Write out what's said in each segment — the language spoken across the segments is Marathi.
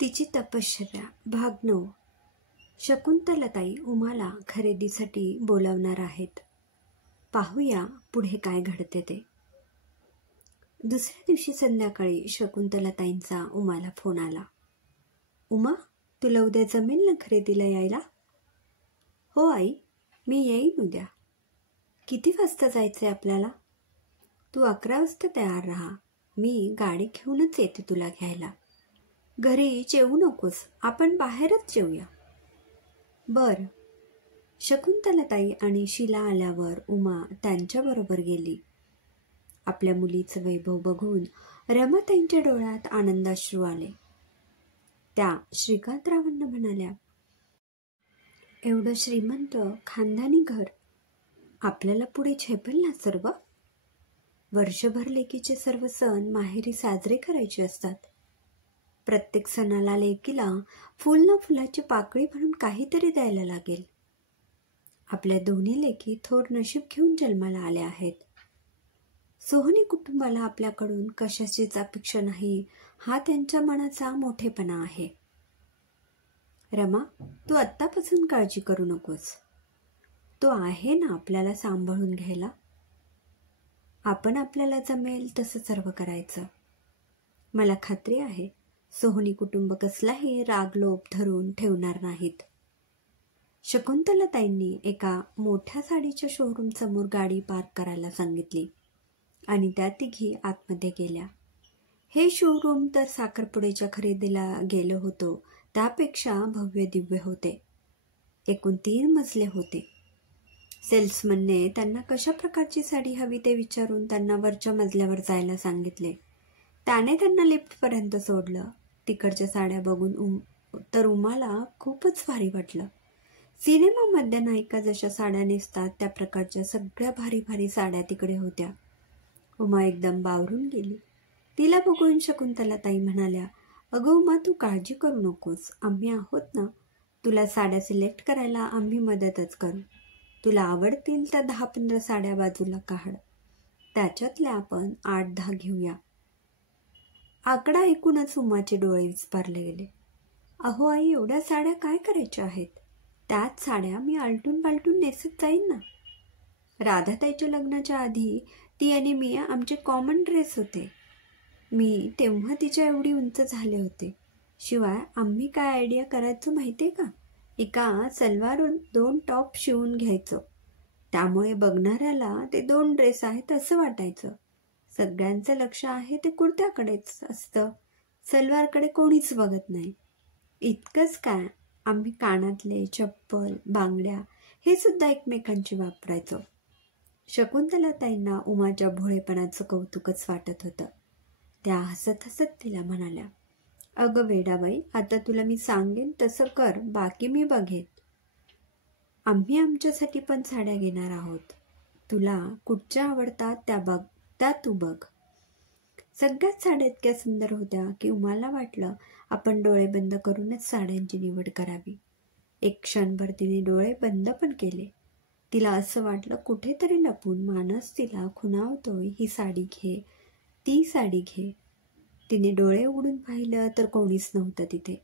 तिची तपश्चर्या भाग 9. शकुंतलाताई उमाला खरेदीसाठी बोलावणार आहेत. पाहूया पुढे काय घडते ते. दुसऱ्या दिवशी संध्याकाळी शकुंतलाताईंचा उमाला फोन आला. उमा, तुला उद्या जमेल ना खरेदीला यायला? हो आई, मी येईन उद्या. किती वाजता जायचंय आपल्याला? तू 11 वाजता तयार राहा. मी गाडी घेऊनच येते तुला घ्यायला. घरी जेवू नकोस, आपण बाहेरच जेवूया. बर. शकुंतलाताई आणि शीला आल्यावर उमा त्यांच्याबरोबर गेली. आपल्या मुलीचं वैभव बघून रमाताईंच्या डोळ्यात आनंदाश्रू आले. त्या श्रीकांतरावांना म्हणाल्या, एवढं श्रीमंत खानदानी घर आपल्याला पुढे झेपेल ना सर्व? वर्षभर लेकीचे सर्व सण माहेरी साजरे करायचे असतात. प्रत्येक सणाला लेकीला फुल ना फुलाची पाकळी म्हणून काहीतरी द्यायला लागेल. आपल्या दोन्ही लेकी थोर नशीब घेऊन जन्माला आल्या आहेत. सोहनी कुटुंबाला आपल्याकडून कशाचीच अपेक्षा नाही, हा त्यांच्या मनाचा मोठेपणा आहे. रमा, तू आत्तापासून काळजी करू नकोस. तो आहे ना आपल्याला सांभाळून घ्यायला. आपण आपल्याला जमेल तसं सर्व करायचं. मला खात्री आहे सोहनी कुटुंब कसलाही रागलोभ धरून ठेवणार नाहीत. शकुंतलाताईंनी एका मोठ्या साडीच्या शोरूम समोर गाडी पार्क करायला सांगितली आणि त्या तिघी आतमध्ये गेल्या. हे शोरूम तर साखरपुड्याच्या खरेदीला गेलो होतो त्यापेक्षा भव्य दिव्य होते. एकूण 3 मजले होते. सेल्समनने त्यांना कशा प्रकारची साडी हवी ते विचारून त्यांना वरच्या मजल्यावर जायला सांगितले. त्याने त्यांना लिफ्टपर्यंत सोडलं. तिकडच्या साड्या बघून तर उमाला खूपच भारी वाटलं. सिनेमामध्ये नायिका जशा साड्या नेसतात त्या प्रकारच्या सगळ्या भारी भारी साड्या तिकडे होत्या. उमा एकदम बावरून गेली. तिला बघून शकुंतलाताई म्हणाल्या, अगं उमा, तू काळजी करू नकोस. आम्ही आहोत ना. तुला साड्या सिलेक्ट करायला आम्ही मदतच करू. तुला आवडतील त्या 10-15 साड्या बाजूला काढ. त्याच्यातल्या आपण 8-10 घेऊया. आकडा ऐकूनच उमाचे डोळे विस्पारले गेले. अहो आई, एवढ्या साड्या काय करायच्या आहेत? त्याच साड्या मी आलटून पालटून नेसत जाईन ना. राधाताईच्या लग्नाच्या आधी ती आणि मी आमचे कॉमन ड्रेस होते. मी तेव्हा तिच्या एवढी उंच झाले होते. शिवाय आम्ही काय आयडिया करायचो माहितीये का? एका सलवारून 2 टॉप शिवून घ्यायचो. त्यामुळे बघणाऱ्याला ते 2 ड्रेस आहेत असं वाटायचं. सगळ्यांचं लक्ष आहे ते कुर्त्याकडेच असतं. सलवारकडे कोणीच बघत नाही. इतकंच काय, आम्ही कानातले, चप्पल, बांगड्या हे सुद्धा एकमेकांची वापरायचो. शकुंतलाताईंना उमाच्या भोळेपणाचं कौतुकच वाटत होतं. त्या हसत हसत तिला म्हणाल्या, अगं वेडाबाई, आता तुला मी सांगेन तसं कर, बाकी मी बघेन. आम्ही आमच्यासाठी पण साड्या घेणार आहोत. तुला कुठच्या आवडतात त्या तू बघ. सगळ्याच साड्या इतक्या सुंदर होत्या की उमाला वाटलं आपण डोळे बंद करूनच साड्यांची निवड करावी. एक क्षणभर तिने डोळे बंद पण केले. तिला असं वाटलं कुठेतरी लपून मानस तिला खुणावतोय, ही साडी घे, ती साडी घे. तिने डोळे उघडून पाहिलं तर कोणीच नव्हतं तिथे.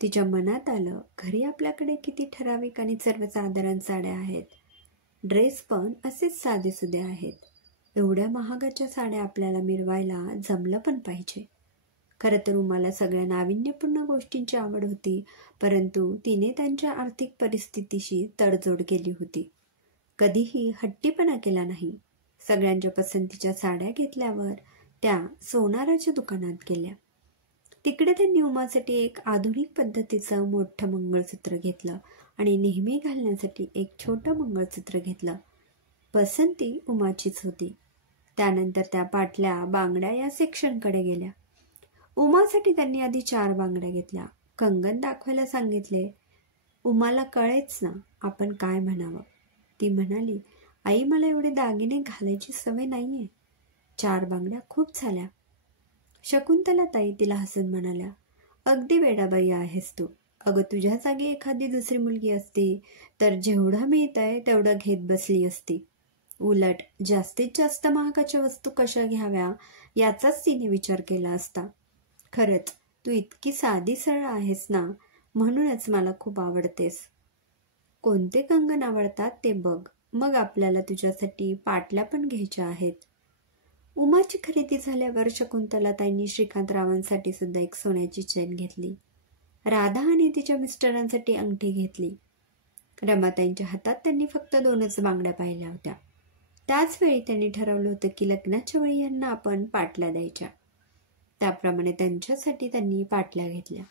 तिच्या मनात आलं, घरी आपल्याकडे किती ठराविक आणि सर्वसाधारण साड्या आहेत. ड्रेस पण असेच साधेसुधे आहेत. एवढ्या महागाच्या साड्या आपल्याला मिरवायला जमलं पण पाहिजे. खरं तर उमाला सगळ्या नाविन्यपूर्ण गोष्टींची आवड होती, परंतु तिने त्यांच्या आर्थिक परिस्थितीशी तडजोड केली होती. कधीही हट्टीपणा केला नाही. सगळ्यांच्या पसंतीच्या साड्या घेतल्यावर त्या सोनाराच्या दुकानात गेल्या. तिकडे त्यांनी उमासाठी एक आधुनिक पद्धतीचं मोठं मंगळसूत्र घेतलं आणि नेहमी घालण्यासाठी एक छोटं मंगळसूत्र घेतलं. पसंती उमाचीच होती. त्यानंतर त्या पाटल्या, बांगड्या या सेक्शनकडे गेल्या. उमासाठी त्यांनी आधी 4 बांगड्या घेतल्या. कंगन दाखवायला सांगितले. उमाला कळेच ना आपण काय म्हणावं. ती म्हणाली, आई, मला एवढे दागिने घालायची सवय नाहीये. 4 बांगड्या खूप झाल्या. शकुंतलाताई तिला हसून म्हणाल्या, अगदी वेडाबाई आहेस तू. अगं, तुझ्या जागी एखादी दुसरी मुलगी असती तर जेवढं मिळतंय तेवढं घेत बसली असती. उलट जास्तीत जास्त महागाच्या वस्तू कशा घ्याव्या याचाच तिने विचार केला असता. खरंच तू इतकी साधी सरळ आहेस ना, म्हणूनच मला खूप आवडतेस. कोणते कंगन आवडतात ते बघ, मग आपल्याला तुझ्यासाठी पाटल्या पण घ्यायच्या आहेत. उमाची खरेदी झाल्यावर शकुंतलाताईंनी श्रीकांतरावांसाठी सुद्धा एक सोन्याची चेन घेतली. राधा आणि तिच्या मिस्टरांसाठी अंगठी घेतली. रमाताईंच्या हातात त्यांनी फक्त 2च बांगड्या पाहिल्या होत्या. त्याच वेळी त्यांनी ठरवलं होतं की लग्नाच्या वेळी यांना आपण पाटल्या द्यायच्या. त्याप्रमाणे त्यांच्यासाठी त्यांनी पाटल्या घेतल्या.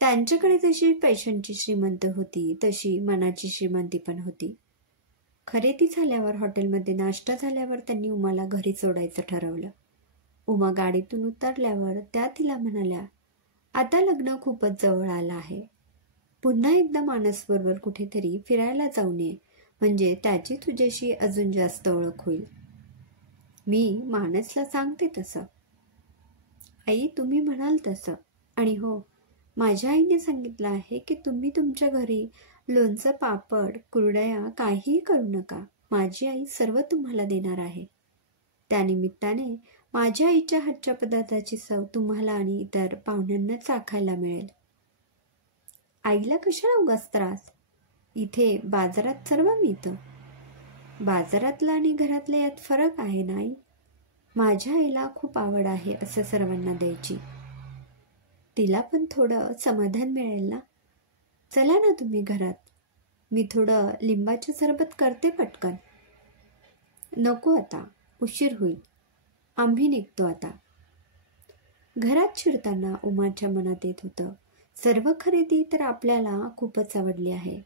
त्यांच्याकडे जशी पैशांची श्रीमंत होती तशी मनाची श्रीमंती पण होती. खरेदी झाल्यावर हॉटेलमध्ये नाश्ता झाल्यावर त्यांनी उमाला घरी सोडायचं ठरवलं. उमा गाडीतून उतरल्यावर त्या तिला म्हणाल्या, आता लग्न खूपच जवळ आलं आहे. पुन्हा एकदा मानसबरोबर कुठेतरी फिरायला जाऊ नये, म्हणजे त्याची तुझ्याशी अजून जास्त ओळख होईल. मी मानसला सांगते तसं. आई, तुम्ही म्हणाल तसं. आणि हो, माझ्या आईने सांगितलं आहे की तुम्ही तुमच्या घरी लोणचं, पापड, कुरडया काहीही करू नका. माझी आई सर्व तुम्हाला देणार आहे. त्यानिमित्ताने माझ्या आईच्या हातच्या पदार्थाची चव तुम्हाला आणि इतर पाहुण्यांना चाखायला मिळेल. आईला कशाला उगाच त्रास? इथे बाजारात सर्व मिळतं. बाजारातलं आणि घरातलं यात फरक आहे ना आई. माझ्या आईला खूप आवड आहे असं सर्वांना द्यायची. तिला पण थोडं समाधान मिळेल ना. चला ना तुम्ही घरात, मी थोडं लिंबाचं सरबत करते पटकन. नको आता, उशीर होईल. आम्ही निघतो आता. घरात शिरताना उमाच्या मनात येत होतं, सर्व खरेदी तर आपल्याला खूपच आवडली आहे.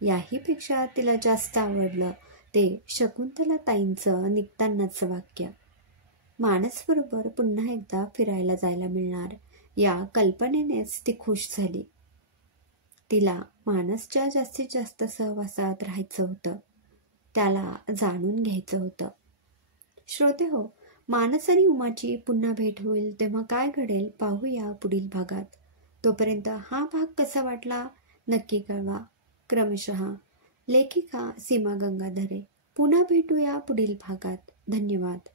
याहीपेक्षा तिला जास्त आवडलं ते शकुंतलाताईंचं निघतानाचं वाक्य. मानसबरोबर पुन्हा एकदा फिरायला जायला मिळणार या कल्पनेनेच ती खुश झाली. तिला मानसच्या जास्तीत जास्त सहवासात राहायचं होतं. त्याला जाणून घ्यायचं होतं. श्रोते हो, मानस आणि उमाची पुन्हा भेट होईल तेव्हा काय घडेल पाहूया पुढील भागात. तोपर्यंत हा भाग कसा वाटला नक्की कळवा. क्रमशः लेखिका सीमा गंगाधरे. पुन्हा भेटूया पुढील भागात. धन्यवाद.